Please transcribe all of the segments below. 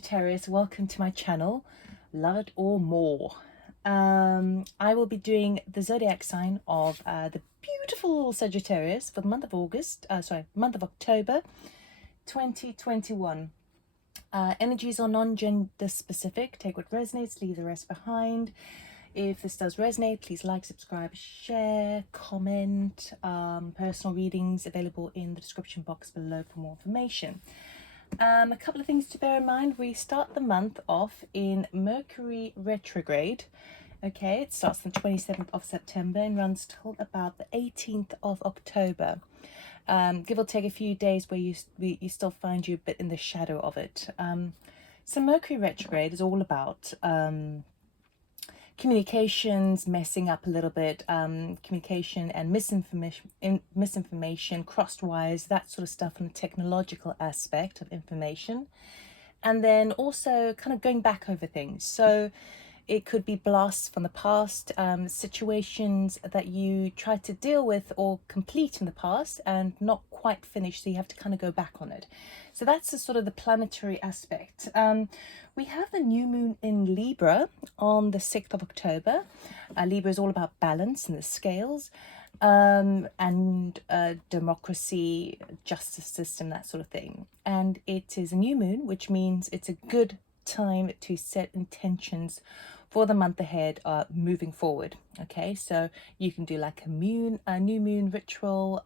Sagittarius, welcome to my channel, Love It or More. I will be doing the zodiac sign of the beautiful Sagittarius for the month of month of October 2021. Energies are non-gender specific. Take what resonates, leave the rest behind. If this does resonate, please like, subscribe, share, comment. Personal readings available in the description box below for more information. A couple of things to bear in mind. We start the month off in Mercury Retrograde. Okay, it starts on the 27th of September and runs till about the 18th of October. Give or take a few days where you still find you a bit in the shadow of it. So Mercury Retrograde is all about communications messing up a little bit, communication and misinformation, crossed wires, that sort of stuff, and the technological aspect of information. And then also kind of going back over things. So it could be blasts from the past, situations that you tried to deal with or complete in the past and not quite finished, so you have to kind of go back on it. So that's the sort of the planetary aspect. We have the new moon in Libra on the 6th of October. Libra is all about balance and the scales, and democracy, justice system, that sort of thing. And it is a new moon, which means it's a good time to set intentions for the month ahead, moving forward. Okay, so you can do like a new moon ritual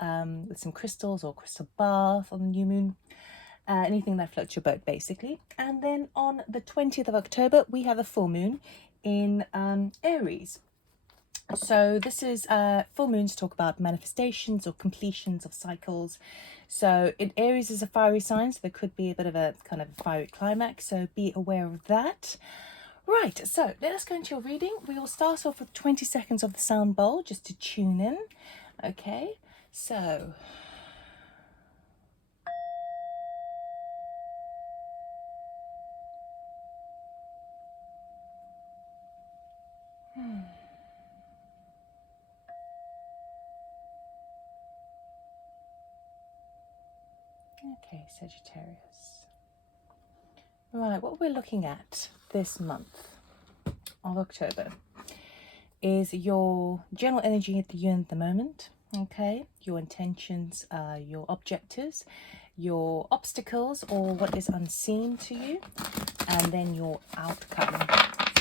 with some crystals or crystal bath on the new moon. Anything that floats your boat, basically. And then on the 20th of October, we have a full moon in Aries. So this is full moons talk about manifestations or completions of cycles. So in Aries is a fiery sign, so there could be a bit of a kind of fiery climax, so be aware of that. Right, so let us go into your reading. We will start off with 20 seconds of the sound bowl just to tune in. Okay, so okay, Sagittarius. Right, what we're looking at this month of October is your general energy at the moment, okay? Your intentions, your objectives, your obstacles, or what is unseen to you, and then your outcome.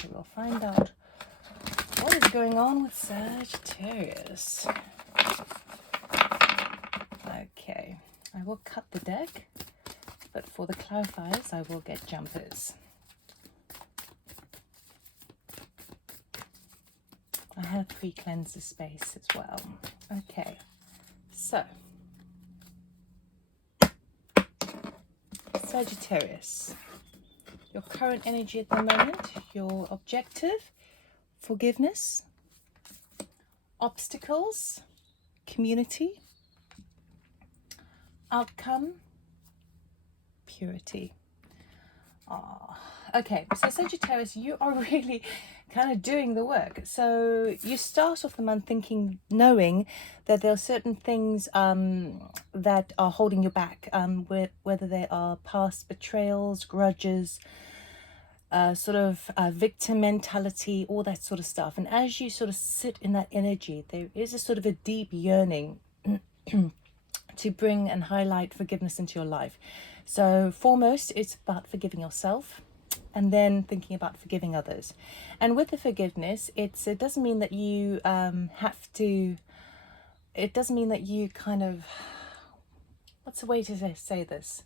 So we'll find out what is going on with Sagittarius. Okay, I will cut the deck, but for the clarifiers, I will get jumpers. I have pre-cleansed the space as well. Okay, so Sagittarius, your current energy at the moment, your objective, forgiveness, obstacles, community, outcome, purity. Okay, so Sagittarius, you are really kind of doing the work. So you start off the month knowing that there are certain things that are holding you back, whether they are past betrayals, grudges, victim mentality, all that sort of stuff. And as you sort of sit in that energy, there is a sort of a deep yearning to bring and highlight forgiveness into your life. So foremost, it's about forgiving yourself and then thinking about forgiving others. And with the forgiveness, it doesn't mean that you it doesn't mean that you kind of, what's the way to say this?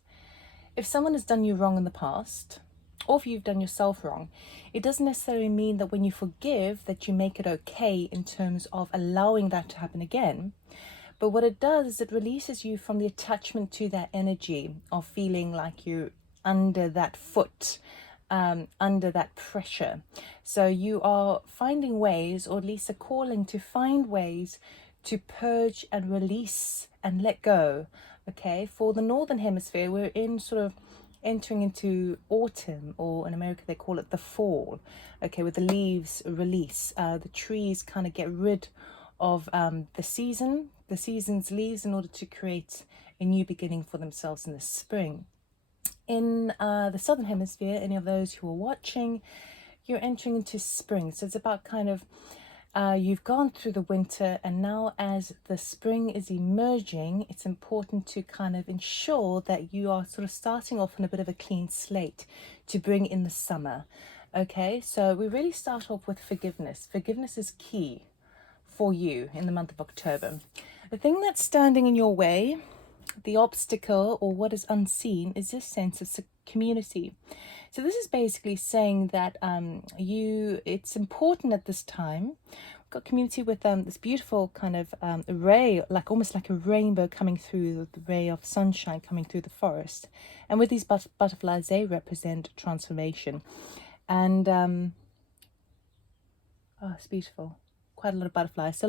If someone has done you wrong in the past, or if you've done yourself wrong, it doesn't necessarily mean that when you forgive that you make it okay in terms of allowing that to happen again. But what it does is it releases you from the attachment to that energy of feeling like you're under that foot, under that pressure. So you are finding ways, or at least a calling to find ways to purge and release and let go. Okay, for the Northern Hemisphere, we're in sort of entering into autumn, or in America they call it the fall. Okay, with the leaves release, the trees kind of get rid of the season's leaves in order to create a new beginning for themselves in the spring. in the southern hemisphere, any of those who are watching, you're entering into spring. So it's about kind of you've gone through the winter, and now as the spring is emerging, it's important to kind of ensure that you are sort of starting off on a bit of a clean slate to bring in the summer. Okay, so we really start off with forgiveness. Forgiveness is key for you in the month of October. The thing that's standing in your way, the obstacle or what is unseen, is this sense of community. So this is basically saying that it's important at this time. We've got community with this beautiful kind of ray, like almost like a rainbow coming through, the ray of sunshine coming through the forest. And with these butterflies, they represent transformation. And oh, it's beautiful. Quite a lot of butterflies.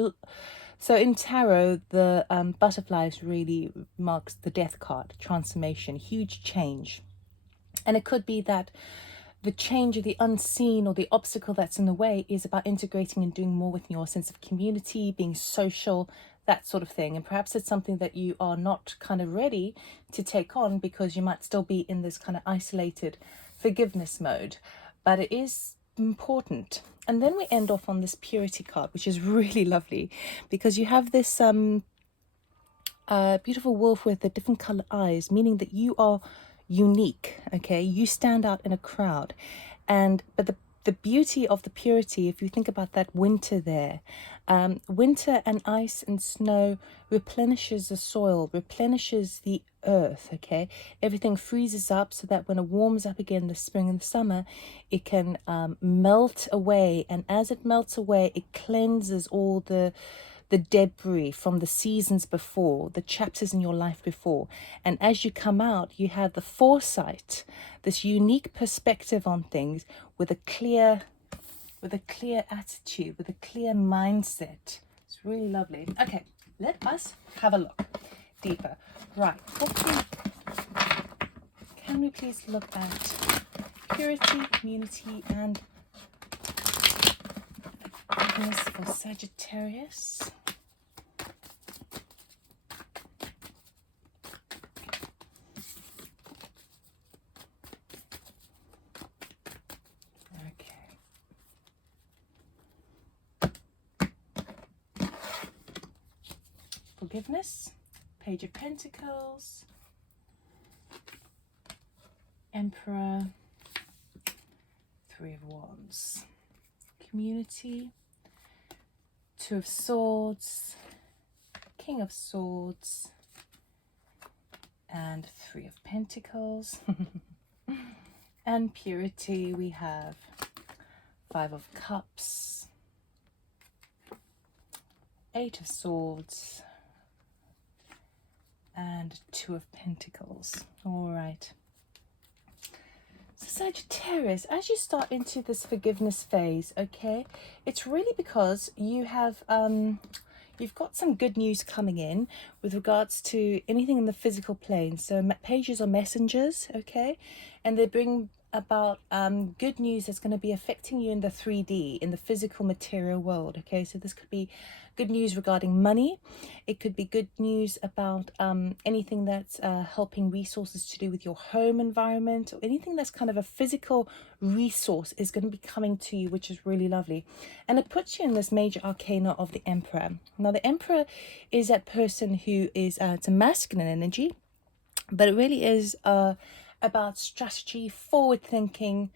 So in tarot, the butterflies really marks the death card, transformation, huge change. And it could be that the change of the unseen or the obstacle that's in the way is about integrating and doing more with your sense of community, being social, that sort of thing. And perhaps it's something that you are not kind of ready to take on because you might still be in this kind of isolated forgiveness mode. But it is important. And then we end off on this purity card, which is really lovely because you have this beautiful wolf with the different color eyes, meaning that you are unique. Okay, you stand out in a crowd. But the beauty of the purity, if you think about that winter there, winter and ice and snow replenishes the soil, replenishes the earth. Okay, everything freezes up so that when it warms up again, the spring and the summer, it can melt away. And as it melts away, it cleanses all the debris from the seasons before, the chapters in your life before. And as you come out, you have the foresight, this unique perspective on things with a clear attitude, with a clear mindset. It's really lovely. Okay, let us have a look deeper. Right, can we please look at purity, community, and forgiveness for Sagittarius? Forgiveness, Page of Pentacles, Emperor, Three of Wands, community, Two of Swords, King of Swords, and Three of Pentacles. And purity, we have Five of Cups, Eight of Swords, and Two of Pentacles. All right. So Sagittarius, as you start into this forgiveness phase, okay, it's really because you have you've got some good news coming in with regards to anything in the physical plane. So pages are messengers, okay, and they bring about good news that's going to be affecting you in the 3D, in the physical material world. Okay, so this could be good news regarding money. It could be good news about anything that's helping resources to do with your home environment, or anything that's kind of a physical resource is going to be coming to you, which is really lovely. And it puts you in this major arcana of the Emperor. Now the Emperor is that person who is it's a masculine energy, but it really is about strategy, forward thinking,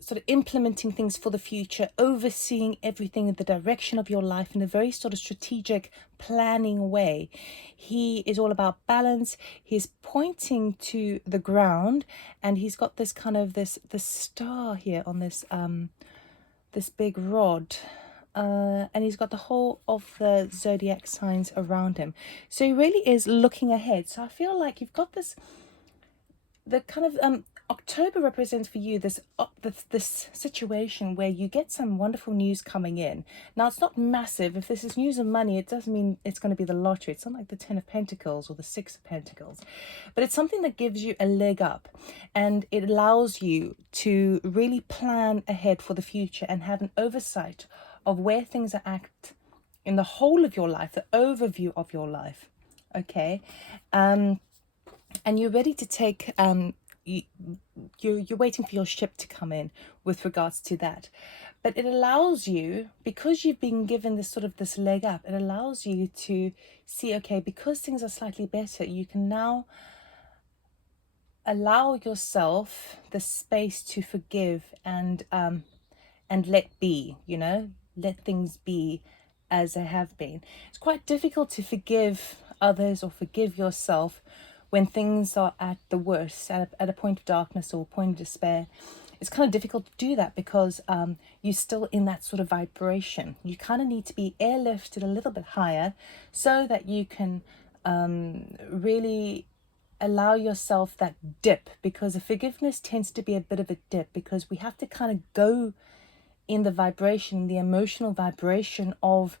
sort of implementing things for the future, overseeing everything in the direction of your life in a very sort of strategic planning way. He is all about balance. He's pointing to the ground, and he's got this kind of this star here on this this big rod. And he's got the whole of the zodiac signs around him. So he really is looking ahead. So I feel like you've got this, the kind of October represents for you this this situation where you get some wonderful news coming in. Now it's not massive. If this is news of money, it doesn't mean it's going to be the lottery. It's not like the 10 of Pentacles or the 6 of Pentacles, but it's something that gives you a leg up, and it allows you to really plan ahead for the future and have an oversight of where things are at in the whole of your life, the overview of your life. Okay, and you're ready to take you, you're waiting for your ship to come in with regards to that. But it allows you, because you've been given this sort of this leg up, it allows you to see, okay, because things are slightly better, you can now allow yourself the space to forgive and let be, let things be as they have been. It's quite difficult to forgive others or forgive yourself when things are at the worst, at a point of darkness or a point of despair. It's kind of difficult to do that because you're still in that sort of vibration. You kind of need to be airlifted a little bit higher so that you can really allow yourself that dip, because the forgiveness tends to be a bit of a dip, because we have to kind of go in the vibration, the emotional vibration of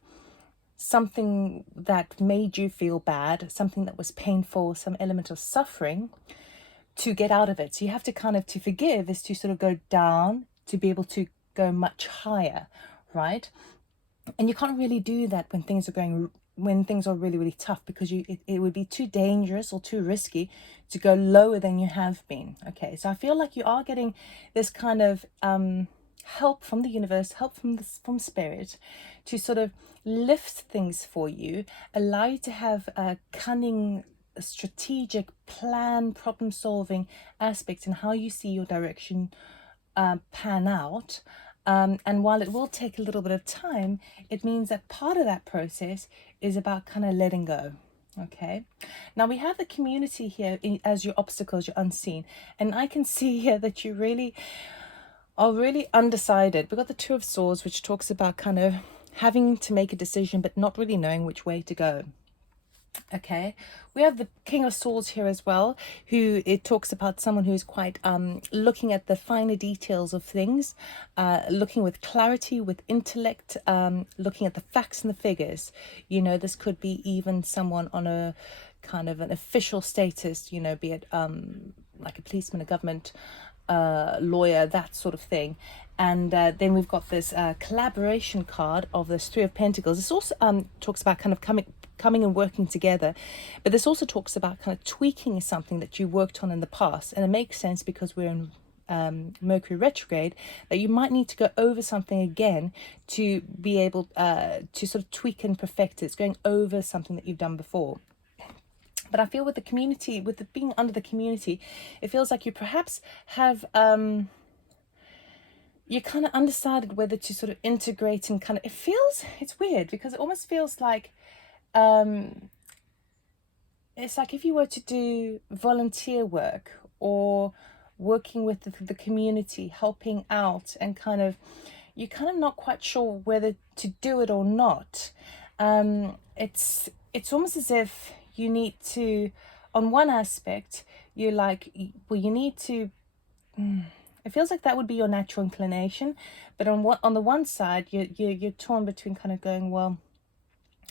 something that made you feel bad, something that was painful, some element of suffering, to get out of it. So you have to to forgive is to sort of go down to be able to go much higher, right? And you can't really do that when things are really, really tough, because it would be too dangerous or too risky to go lower than you have been. Okay, so I feel like you are getting this kind of help from the universe, help from spirit, to sort of lift things for you, allow you to have a cunning, strategic plan, problem solving aspects in how you see your direction pan out. And while it will take a little bit of time, it means that part of that process is about kind of letting go. Okay, now we have the community here as your obstacles, your unseen, and I can see here that you really are really undecided. We've got the Two of Swords, which talks about kind of having to make a decision but not really knowing which way to go. Okay, we have the King of Swords here as well, who it talks about someone who's quite looking at the finer details of things, looking with clarity, with intellect, looking at the facts and the figures. This could be even someone on a kind of an official status, be it like a policeman, a government lawyer, that sort of thing. And then we've got this collaboration card of this Three of Pentacles. This also talks about kind of coming and working together, but this also talks about kind of tweaking something that you worked on in the past. And it makes sense because we're in Mercury Retrograde, that you might need to go over something again to be able to sort of tweak and perfect it. It's going over something that you've done before. But I feel with the community, with it being under the community, it feels like you perhaps have you're kind of undecided whether to sort of integrate and kind of, it's weird because it almost feels like it's like if you were to do volunteer work or working with the community, helping out, and you're kind of not quite sure whether to do it or not. It's almost as if you need to, on one aspect, you're like, well, you need to, it feels like that would be your natural inclination, but on the one side, you're torn between kind of going, well,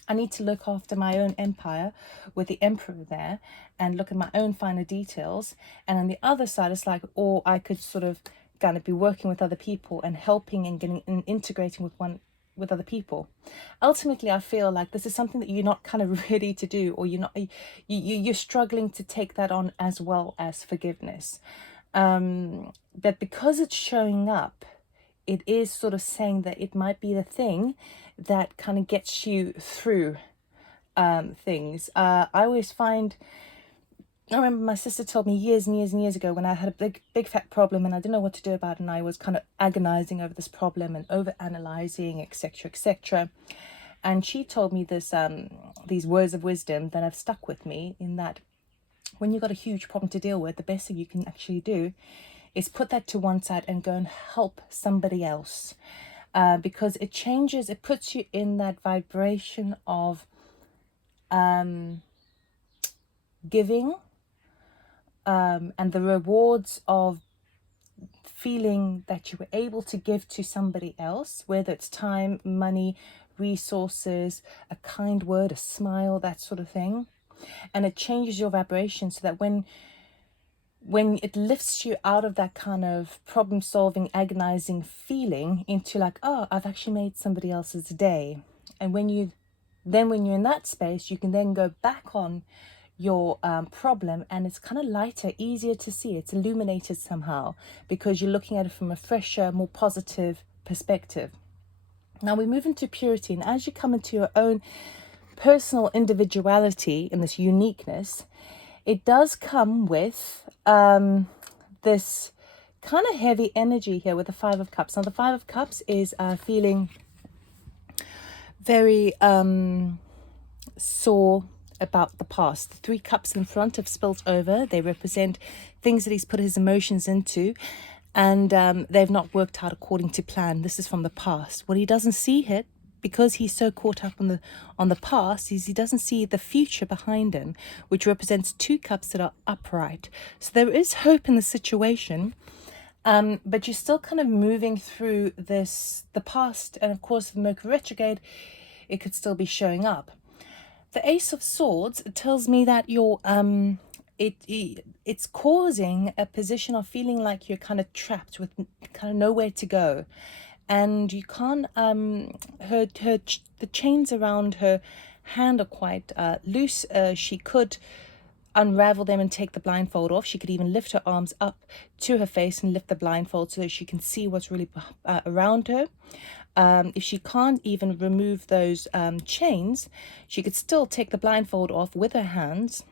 I need to look after my own empire with the emperor there and look at my own finer details. And on the other side, it's like, or I could sort of kind of be working with other people and helping and getting and integrating with other people. Ultimately, I feel like this is something that you're not kind of ready to do, or you're struggling to take that on as well as forgiveness. But because it's showing up, it is sort of saying that it might be the thing that kind of gets you through things. I always find, I remember my sister told me years and years and years ago when I had a big fat problem and I didn't know what to do about it, and I was kind of agonizing over this problem and over analyzing, etc., etc. And she told me these words of wisdom that have stuck with me, in that when you've got a huge problem to deal with, the best thing you can actually do is put that to one side and go and help somebody else. Because it puts you in that vibration of giving, and the rewards of feeling that you were able to give to somebody else, whether it's time, money, resources, a kind word, a smile, that sort of thing. And it changes your vibration so that when it lifts you out of that kind of problem solving, agonizing feeling into like, oh, I've actually made somebody else's day. And when you're in that space, you can then go back on your problem, and it's kind of lighter, easier to see. It's illuminated somehow because you're looking at it from a fresher, more positive perspective. Now we move into purity, and as you come into your own personal individuality and this uniqueness, it does come with this kind of heavy energy here with the Five of Cups. Now the Five of Cups is feeling very sore about the past. The Three Cups in front have spilt over. They represent things that he's put his emotions into, and they've not worked out according to plan. This is from the past. What he doesn't see here, because he's so caught up on the past, is he doesn't see the future behind him, which represents Two Cups that are upright. So there is hope in the situation, but you're still kind of moving through the past, and of course the Mercury Retrograde, it could still be showing up. The Ace of Swords tells me that you're it's causing a position of feeling like you're kind of trapped with kind of nowhere to go, and you can't the chains around her hand are quite loose. She could unravel them and take the blindfold off. She could even lift her arms up to her face and lift the blindfold so that she can see what's really around her. If she can't even remove those chains, she could still take the blindfold off with her hands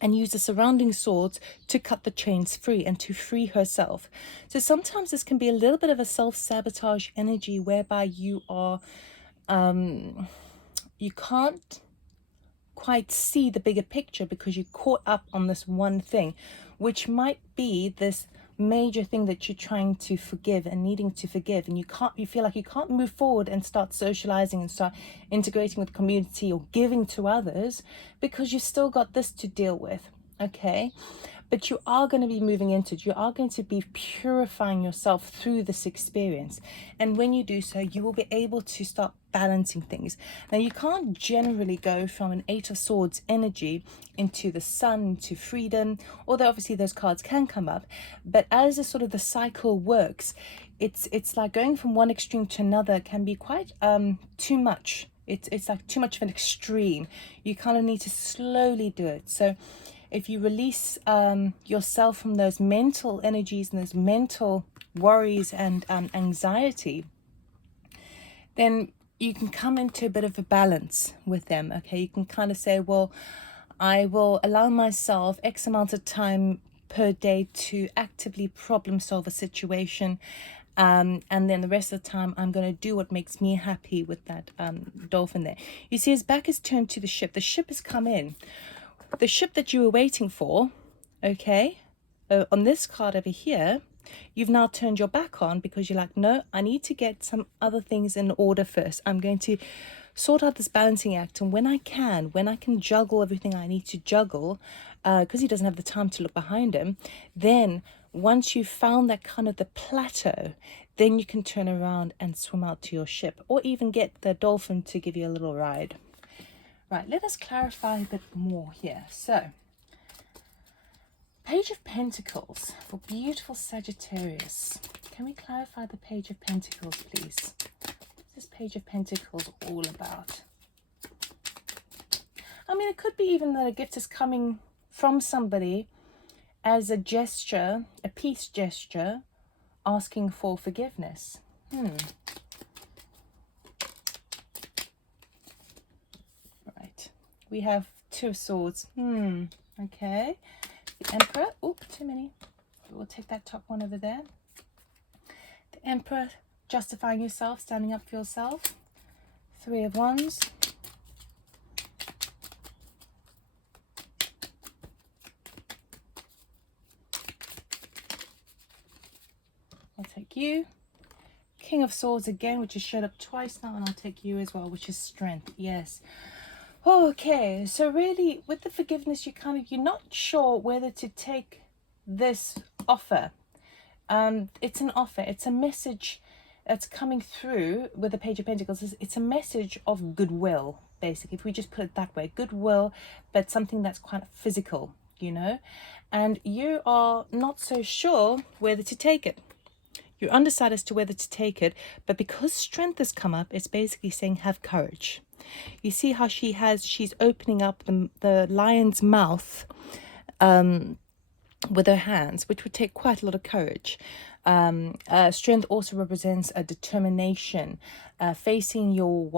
and use the surrounding swords to cut the chains free and to free herself. So sometimes this can be a little bit of a self-sabotage energy whereby you are you can't quite see the bigger picture because you're caught up on this one thing, which might be this major thing that you're trying to forgive and needing to forgive, and you feel like you can't move forward and start socializing and start integrating with community or giving to others because you've still got this to deal with. Okay, but you are going to be moving into it. You are going to be purifying yourself through this experience, and when you do so, you will be able to start balancing things. Now you can't generally go from an Eight of Swords energy into the Sun, into freedom, although obviously those cards can come up, but as a sort of the cycle works, it's like going from one extreme to another can be quite too much. It's like too much of an extreme. You kind of need to slowly do it. So if you release yourself from those mental energies and those mental worries and anxiety, then you can come into a bit of a balance with them. Okay, you can kind of say, well, I will allow myself X amount of time per day to actively problem solve a situation, and then the rest of the time I'm going to do what makes me happy with that dolphin there. You see his back is turned to the ship. The ship has come in. The ship that you were waiting for, okay, on this card over here, you've now turned your back on because you're like, no, I need to get some other things in order first. I'm going to sort out this balancing act, and when I can juggle everything I need to juggle, because he doesn't have the time to look behind him, then once you've found that kind of the plateau, then you can turn around and swim out to your ship, or even get the dolphin to give you a little ride. Right, let us clarify a bit more here. So, Page of Pentacles for beautiful Sagittarius. Can we clarify the Page of Pentacles, please? What's this Page of Pentacles all about? I mean, it could be even that a gift is coming from somebody as a gesture, a peace gesture, asking for forgiveness. We have Two of Swords. Okay. The Emperor. Oh, too many. We'll take that top one over there. The Emperor, justifying yourself, standing up for yourself. Three of Wands. I'll take you. King of Swords again, which has showed up twice now, and I'll take you as well, which is strength. Yes. Okay, so really with the forgiveness, you're not sure whether to take this offer. It's an offer, it's a message that's coming through with the Page of Pentacles. It's a message of goodwill, basically, if we just put it that way. Goodwill, but something that's quite physical, you know, and you are not so sure whether to take it. You're undecided as to whether to take it, but because strength has come up, it's basically saying have courage. You see how she's opening up the lion's mouth with her hands, which would take quite a lot of courage. Strength also represents a determination, facing your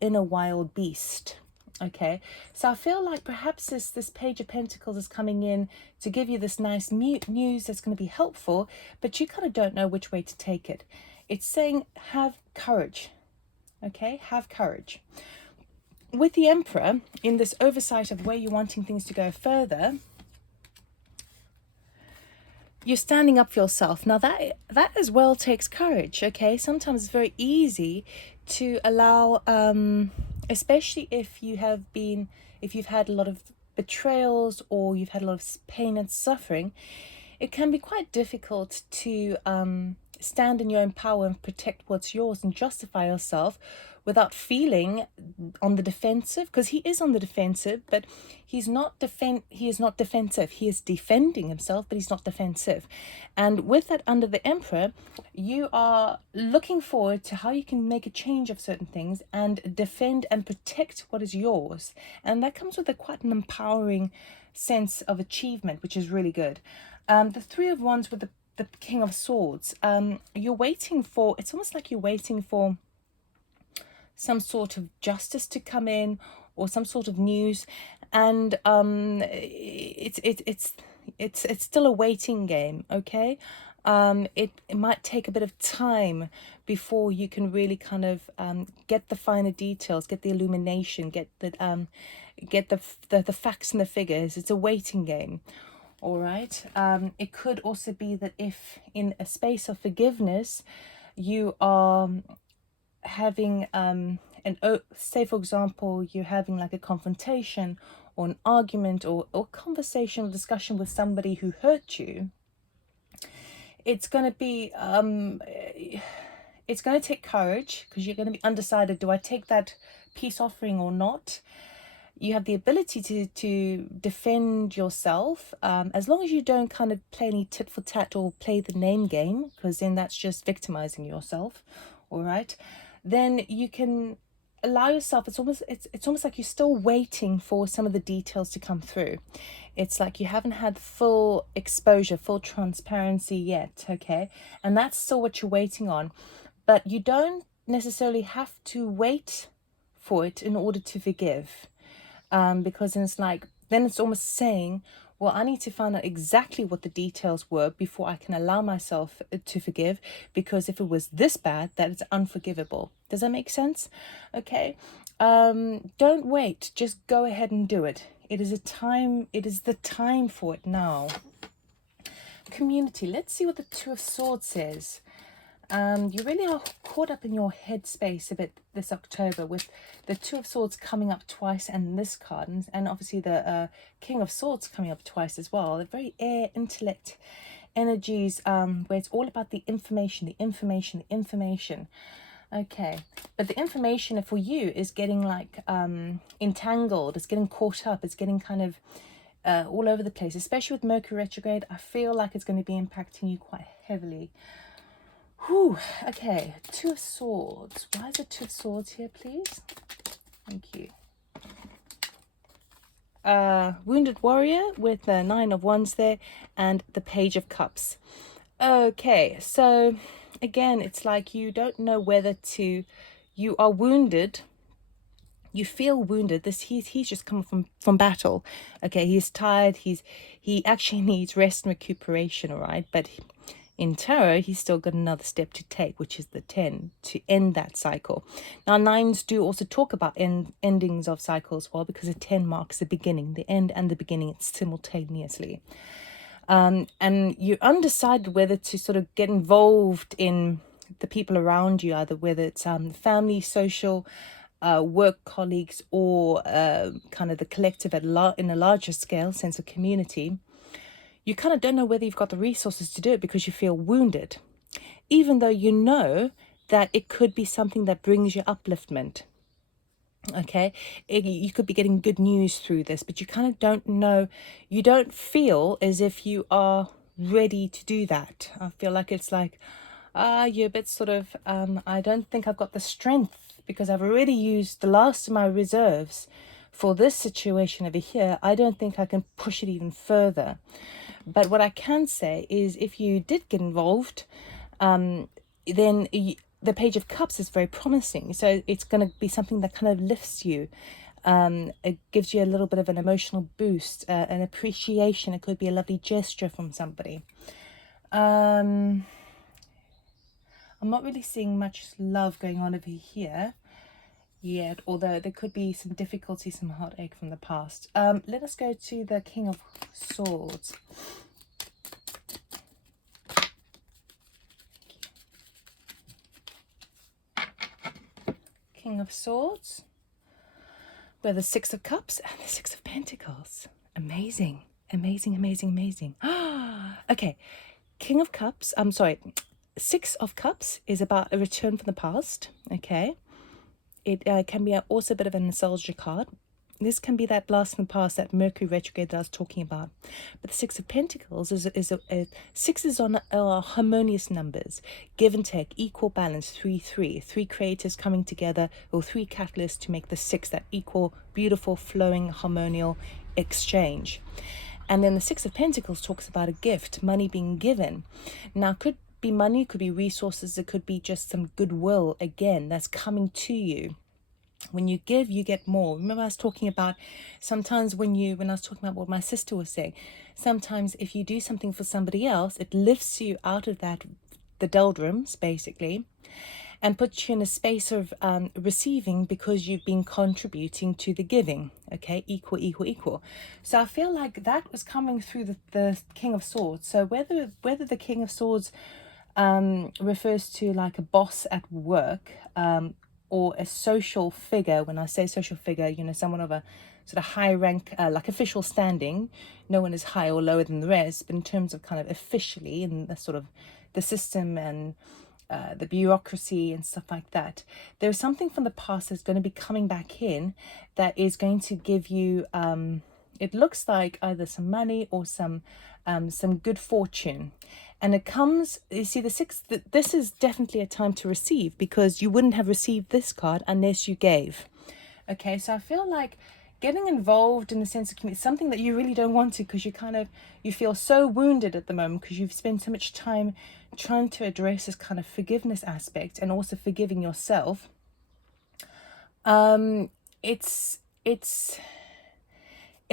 inner wild beast. Okay, so I feel like perhaps this Page of Pentacles is coming in to give you this nice news that's going to be helpful, but you kind of don't know which way to take it. It's saying have courage. Okay, have courage. With the Emperor, in this oversight of where you're wanting things to go further, you're standing up for yourself. Now that as well takes courage. Okay, sometimes it's very easy to allow, especially if you've had a lot of betrayals or you've had a lot of pain and suffering, it can be quite difficult to stand in your own power and protect what's yours and justify yourself without feeling on the defensive, because he is on the defensive, but he is not defensive. He is defending himself, but he's not defensive. And with that under the Emperor, you are looking forward to how you can make a change of certain things and defend and protect what is yours. And that comes with quite an empowering sense of achievement, which is really good. The Three of Wands with the King of Swords, you're waiting for, it's almost like you're waiting for some sort of justice to come in or some sort of news, and it's still a waiting game. Okay, it might take a bit of time before you can really kind of get the finer details, get the illumination, get the facts and the figures. It's a waiting game. All right. It could also be that if in a space of forgiveness you are having say for example you're having like a confrontation or an argument or conversation or discussion with somebody who hurt you, it's going to be it's going to take courage, because you're going to be undecided. Do I take that peace offering or not? You have the ability to defend yourself, as long as you don't kind of play any tit for tat or play the name game, because then that's just victimizing yourself. All right, then you can allow yourself, it's almost like you're still waiting for some of the details to come through. It's like you haven't had full exposure, full transparency yet. Okay, and that's still what you're waiting on, but you don't necessarily have to wait for it in order to forgive, because then it's almost saying, well, I need to find out exactly what the details were before I can allow myself to forgive, because if it was this bad, that it's unforgivable. Does that make sense? Okay. Don't wait. Just go ahead and do it. It is the time for it now. Community. Let's see what the Two of Swords says. You really are caught up in your headspace a bit this October, with the Two of Swords coming up twice and this card, and obviously the King of Swords coming up twice as well. They're very air, intellect energies, where it's all about the information. Okay, but the information for you is getting like entangled, it's getting caught up, it's getting kind of all over the place, especially with Mercury Retrograde. I feel like it's going to be impacting you quite heavily. Whew, okay, Two of Swords. Why is it Two of Swords here, please? Thank you. Wounded Warrior with the Nine of Wands there, and the Page of Cups. Okay, so again, it's like you don't know whether you are wounded. You feel wounded. He's just come from battle. Okay, he's tired. He actually needs rest and recuperation. All right, but in tarot, he's still got another step to take, which is the 10, to end that cycle. Now, nines do also talk about endings of cycles as well, because the 10 marks the beginning, the end and the beginning simultaneously. And you're undecided whether to sort of get involved in the people around you, either whether it's family, social, work colleagues, or kind of the collective in a larger scale, sense of community. You kind of don't know whether you've got the resources to do it because you feel wounded, even though you know that it could be something that brings you upliftment. Okay, you could be getting good news through this, but you kind of don't know. You don't feel as if you are ready to do that. I feel like it's like, you're a bit sort of, I don't think I've got the strength because I've already used the last of my reserves for this situation over here. I don't think I can push it even further. But what I can say is, if you did get involved, then the Page of Cups is very promising. So it's going to be something that kind of lifts you. It gives you a little bit of an emotional boost, an appreciation. It could be a lovely gesture from somebody. I'm not really seeing much love going on over here yet, although there could be some difficulty, some heartache from the past. Let us go to the King of Swords. King of Swords. We have the Six of Cups and the Six of Pentacles. Amazing, amazing, amazing, amazing. Okay, King of Cups, I'm sorry, Six of Cups is about a return from the past, okay? It can be also a bit of a nostalgia card. This can be that blast from the past, that Mercury Retrograde that I was talking about. But the Six of Pentacles six is on harmonious numbers, give and take, equal balance, 3-3, three creators coming together, or three catalysts to make the six, that equal, beautiful, flowing, harmonial exchange. And then the Six of Pentacles talks about a gift, money being given. Now, could be money, could be resources, it could be just some goodwill, again, that's coming to you. When you give, you get more. Remember, I was talking about sometimes when I was talking about what my sister was saying, sometimes if you do something for somebody else, it lifts you out of the doldrums, basically, and puts you in a space of receiving, because you've been contributing to the giving. Okay, equal, equal, equal. So I feel like that was coming through the King of Swords. So whether the King of Swords refers to like a boss at work, or a social figure. When I say social figure, you know, someone of a sort of high rank, like official standing. No one is higher or lower than the rest, but in terms of kind of officially in the sort of the system and the bureaucracy and stuff like that, there's something from the past that's going to be coming back in that is going to give you, it looks like either some money or some good fortune. And it comes, you see, the six, this is definitely a time to receive, because you wouldn't have received this card unless you gave. Okay, so I feel like getting involved in the sense of community, something that you really don't want to, because you feel so wounded at the moment, because you've spent so much time trying to address this kind of forgiveness aspect and also forgiving yourself. It's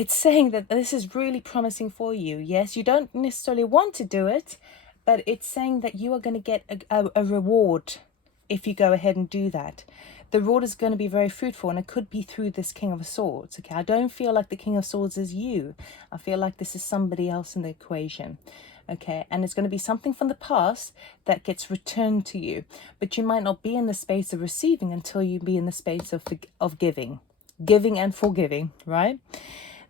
saying that this is really promising for you. Yes, you don't necessarily want to do it, but it's saying that you are going to get a reward if you go ahead and do that. The reward is going to be very fruitful, and it could be through this King of Swords. Okay, I don't feel like the King of Swords is you. I feel like this is somebody else in the equation. Okay, and it's going to be something from the past that gets returned to you, but you might not be in the space of receiving until you be in the space of giving and forgiving, right?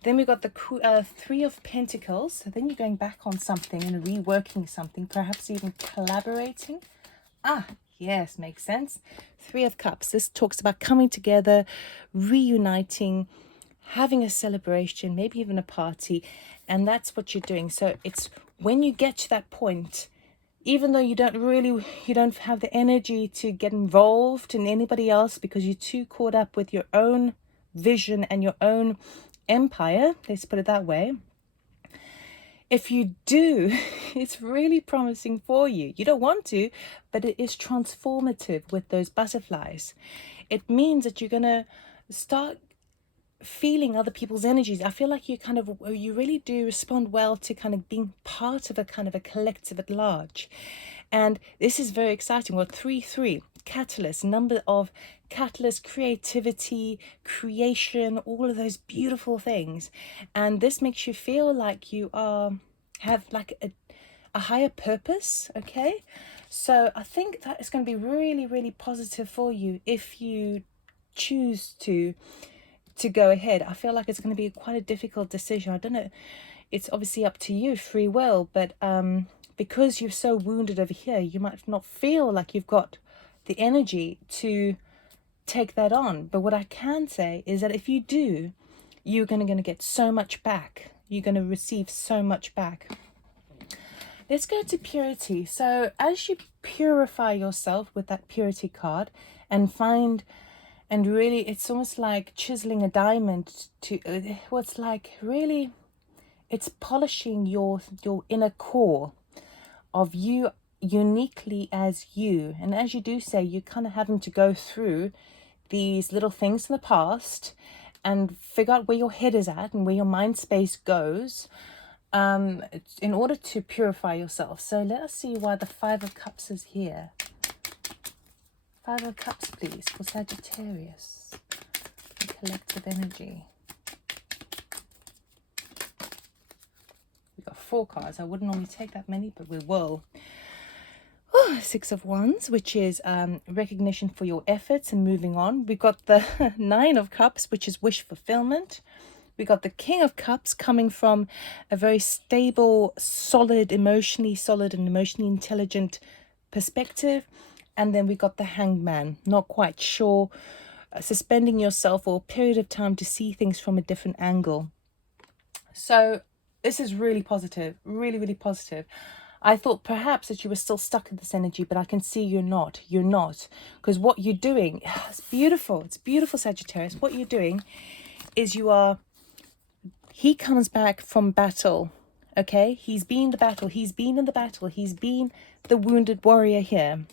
Then we got the Three of Pentacles. So then you're going back on something and reworking something, perhaps even collaborating. Yes, makes sense. Three of Cups. This talks about coming together, reuniting, having a celebration, maybe even a party. And that's what you're doing. So it's when you get to that point, even though you don't have the energy to get involved in anybody else, because you're too caught up with your own vision and your own empire, let's put it that way. If you do, it's really promising for you. You don't want to, but it is transformative with those butterflies. It means that you're going to start feeling other people's energies. I feel like you really do respond well to kind of being part of a kind of a collective at large. And this is very exciting. Well, 3-3, catalyst, number of catalyst, creativity, creation, all of those beautiful things. And this makes you feel like you have like a higher purpose. Okay, so I think that is going to be really, really positive for you if you choose to go ahead. I feel like it's going to be quite a difficult decision. I don't know, it's obviously up to you, free will, but because you're so wounded over here, you might not feel like you've got the energy to take that on. But what I can say is that if you do, you're going to get so much back. You're going to receive so much back. Let's go to purity. So as you purify yourself with that purity card and find And really, it's almost like chiseling a diamond to, what's like really, it's polishing your inner core of you uniquely as you. And as you do say, you're kind of having to go through these little things in the past and figure out where your head is at and where your mind space goes, in order to purify yourself. So let us see why the Five of Cups is here. Five of Cups, please, for Sagittarius. The collective energy. We've got 4 cards. I wouldn't normally take that many, but we will. Oh, Six of Wands, which is recognition for your efforts and moving on. We've got the Nine of Cups, which is wish fulfillment. We got the King of Cups, coming from a very stable, emotionally solid and emotionally intelligent perspective. And then we got the Hanged Man, not quite sure, suspending yourself for a period of time to see things from a different angle. So this is really positive, really, really positive. I thought perhaps that you were still stuck in this energy, but I can see you're not. You're not. Because what you're doing, it's beautiful. It's beautiful, Sagittarius. What you're doing is he comes back from battle, okay? He's been in the battle. He's been in the battle. He's been the wounded warrior here.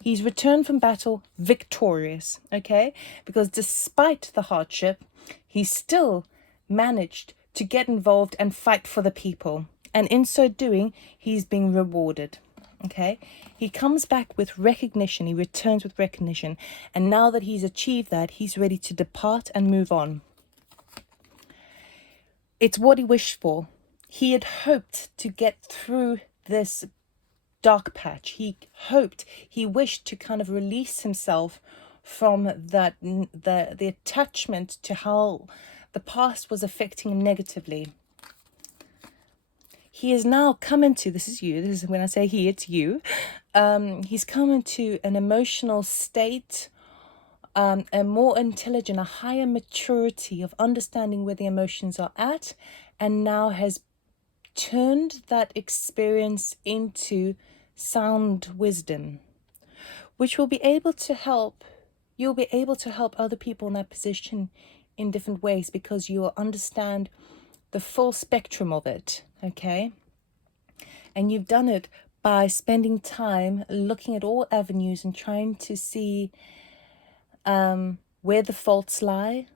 He's returned from battle victorious, okay? Because despite the hardship, he still managed to get involved and fight for the people. And in so doing, he's being rewarded, okay? He comes back with recognition. He returns with recognition. And now that he's achieved that, he's ready to depart and move on. It's what he wished for. He had hoped to get through this dark patch. He wished to kind of release himself from that, the attachment to how the past was affecting him negatively. He is now come into, this is when I say he, it's you. He's come into an emotional state, a more intelligent, a higher maturity of understanding where the emotions are at, and now has turned that experience into sound wisdom, which will be able to help. You'll be able to help other people in that position in different ways, because you will understand the full spectrum of it, okay? And you've done it by spending time looking at all avenues and trying to see where the faults lie,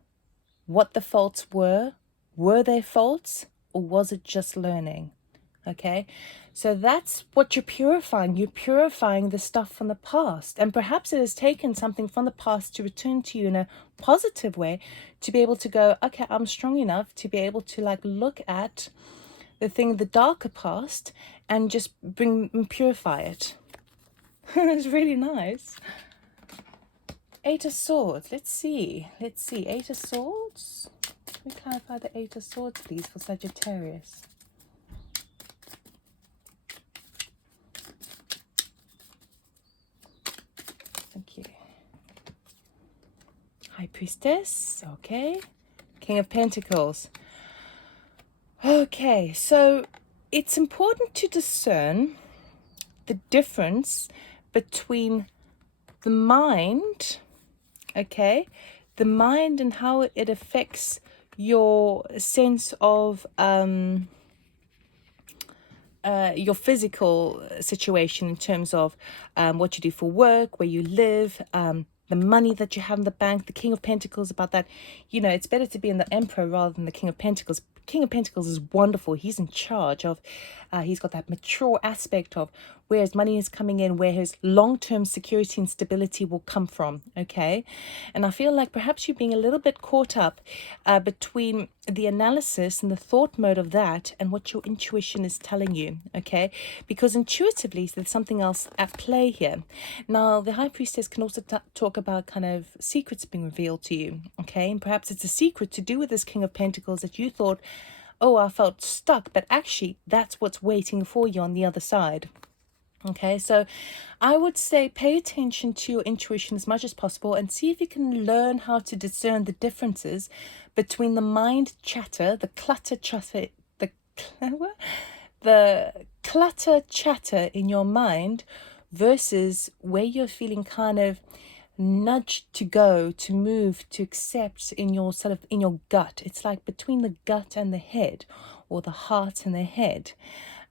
what the faults were they faults, or was it just learning? Okay, so that's what you're purifying. You're purifying the stuff from the past, and perhaps it has taken something from the past to return to you in a positive way, to be able to go, okay, I'm strong enough to be able to like look at the darker past and just purify it. It's really nice. Eight of Swords. Let's see. Eight of Swords. Can we clarify the Eight of Swords, please, for Sagittarius? Thank you. High Priestess. Okay. King of Pentacles. Okay, so it's important to discern the difference between the mind, okay, the mind and how it affects your sense of your physical situation, in terms of what you do for work, where you live, the money that you have in the bank. The King of Pentacles, about that, you know, it's better to be in the Emperor rather than the King of Pentacles. King of Pentacles is wonderful. He's in charge of, he's got that mature aspect of where his money is coming in, where his long-term security and stability will come from, okay? And I feel like perhaps you're being a little bit caught up between the analysis and the thought mode of that and what your intuition is telling you, okay? Because intuitively, there's something else at play here. Now, the High Priestess can also talk about kind of secrets being revealed to you, okay? And perhaps it's a secret to do with this King of Pentacles that you thought, oh, I felt stuck, but actually that's what's waiting for you on the other side. Okay, so I would say pay attention to your intuition as much as possible and see if you can learn how to discern the differences between the mind chatter, the clutter chatter, the clutter chatter in your mind, versus where you're feeling kind of nudge to go, to move, to accept in your sort of in your gut. It's like between the gut and the head, or the heart and the head.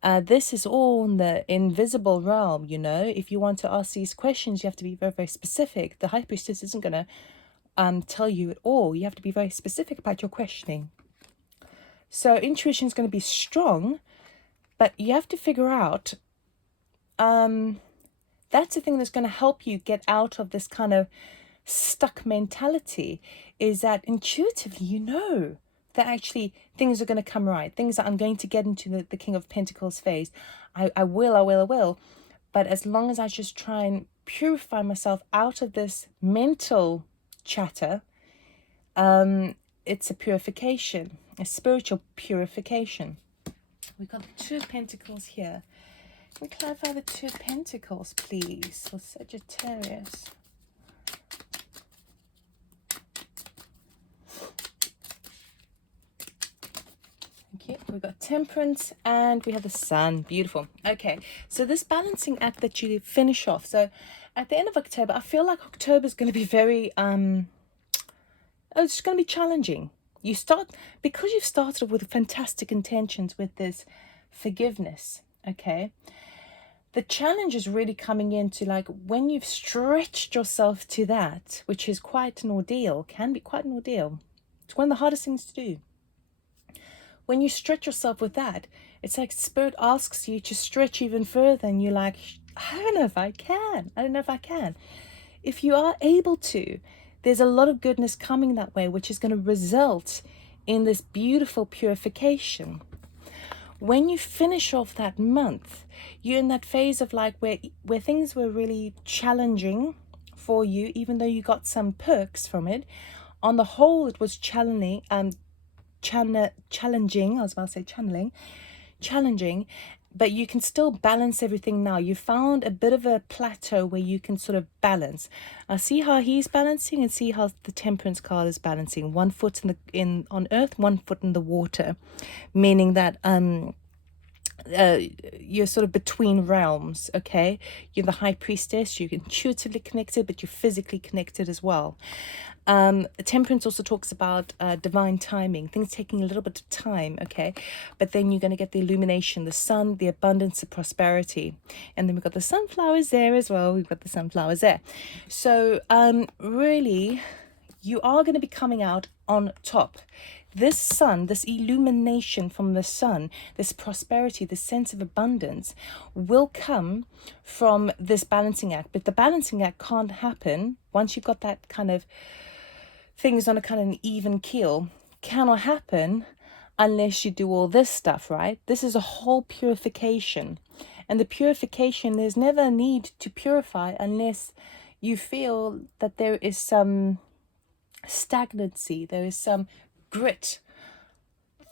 This is all in the invisible realm, you know. If you want to ask these questions, you have to be very, very specific. The High Priestess isn't going to tell you it all. You have to be very specific about your questioning. So intuition is going to be strong, but you have to figure out, that's the thing that's going to help you get out of this kind of stuck mentality, is that intuitively you know that actually things are going to come right. Things that I'm going to get into the King of Pentacles phase. I will. But as long as I just try and purify myself out of this mental chatter, it's a purification, a spiritual purification. We've got the Two of Pentacles here. Can we clarify the Two of Pentacles, please, for Sagittarius? Okay, we've got Temperance and we have the Sun. Beautiful. Okay, so this balancing act that you finish off. So at the end of October, I feel like October is going to be very, it's going to be challenging. You start, because you've started with fantastic intentions with this forgiveness, okay? The challenge is really coming into, like, when you've stretched yourself to that, which is quite an ordeal, can be quite an ordeal. It's one of the hardest things to do. When you stretch yourself with that, it's like Spirit asks you to stretch even further, and you're like, I don't know if I can. If you are able to, there's a lot of goodness coming that way, which is going to result in this beautiful purification. When you finish off that month, you're in that phase of like where things were really challenging for you, even though you got some perks from it. On the whole, it was challenging. But you can still balance everything now. You found a bit of a plateau where you can sort of balance. See how he's balancing, and see how the Temperance card is balancing. 1 foot on earth, 1 foot in the water, meaning that you're sort of between realms, okay? You're the High Priestess, you're intuitively connected, but you're physically connected as well. Temperance also talks about divine timing, things taking a little bit of time, okay? But then you're going to get the illumination, the sun, the abundance, the prosperity. And then we've got the sunflowers there as well. So really, you are going to be coming out on top. This sun, this illumination from the sun, this prosperity, this sense of abundance will come from this balancing act. But the balancing act can't happen once you've got that kind of things on a kind of an even keel. Cannot happen unless you do all this stuff, right? This is a whole purification. And the purification, there's never a need to purify unless you feel that there is some stagnancy, there is some grit,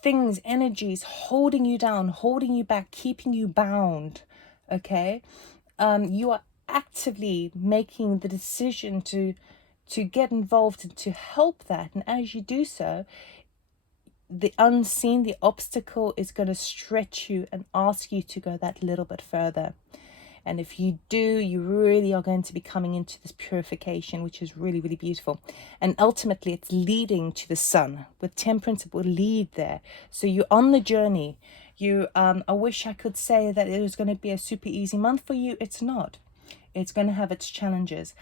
things, energies holding you down, holding you back, keeping you bound, okay? You are actively making the decision to get involved and to help that. And as you do so, the unseen, the obstacle is going to stretch you and ask you to go that little bit further. And if you do, you really are going to be coming into this purification, which is really, really beautiful. And ultimately, it's leading to the sun. With Temperance, it will lead there. So you're on the journey. I wish I could say that it was going to be a super easy month for you. It's not. It's going to have its challenges.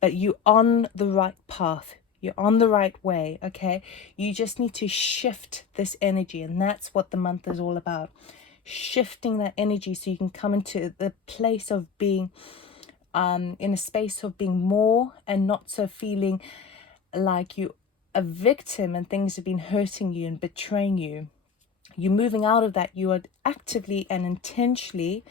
But you're on the right path. You're on the right way, okay? You just need to shift this energy. And that's what the month is all about. Shifting that energy so you can come into the place of being in a space of being more, and not so feeling like you a victim and things have been hurting you and betraying you. You're moving out of that. You are actively and intentionally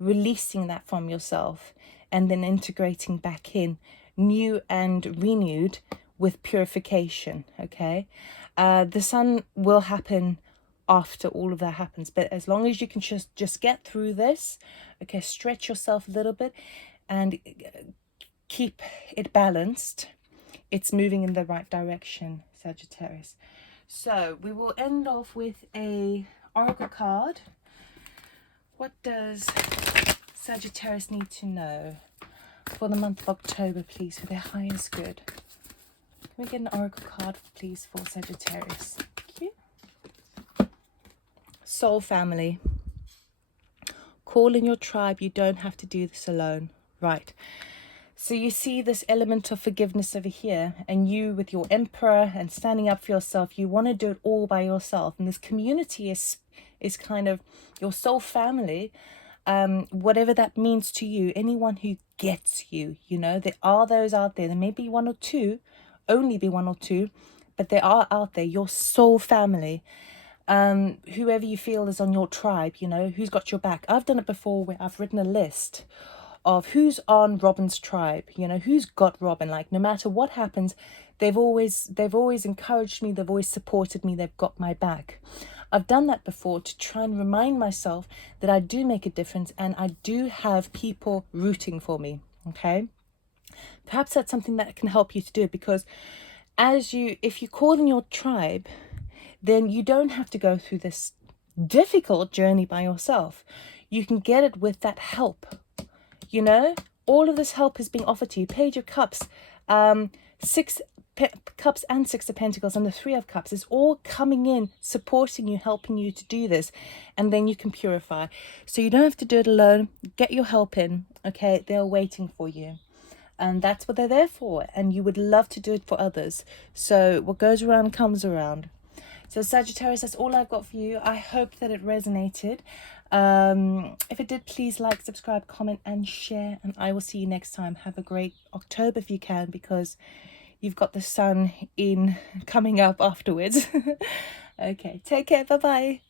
releasing that from yourself, and then integrating back in new and renewed with purification, okay? The sun will happen after all of that happens, but as long as you can just get through this, okay, stretch yourself a little bit and keep it balanced, it's moving in the right direction, Sagittarius. So we will end off with a oracle card. What does Sagittarius need to know? for the month of October, please, for their highest good. Can we get an oracle card, please, for Sagittarius? Thank you. Soul family. Call in your tribe. You don't have to do this alone. Right. So you see this element of forgiveness over here, and you with your emperor and standing up for yourself, you want to do it all by yourself. And this community is kind of your soul family, whatever that means to you, anyone who gets you, you know, there are those out there. There may be one or two, only be one or two, but there are out there, your soul family. Whoever you feel is on your tribe, you know, who's got your back. I've done it before where I've written a list of who's on Robyn's tribe, you know, who's got Robyn. Like, no matter what happens, they've always encouraged me, they've always supported me, they've got my back. I've done that before to try and remind myself that I do make a difference and I do have people rooting for me. Okay, perhaps that's something that can help you to do it, because if you call in your tribe, then you don't have to go through this difficult journey by yourself. You can get it with that help. You know, all of this help is being offered to you. Page of Cups, Six Cups and Six of Pentacles, and the Three of Cups is all coming in, supporting you, helping you to do this, and then you can purify. So you don't have to do it alone. Get your help in, okay? They're waiting for you, and that's what they're there for, and you would love to do it for others. So what goes around comes around. So Sagittarius, that's all I've got for you. I hope that it resonated. If it did, please like, subscribe, comment, and share. And I will see you next time. Have a great October if you can, because you've got the sun in coming up afterwards. Okay, take care. Bye-bye.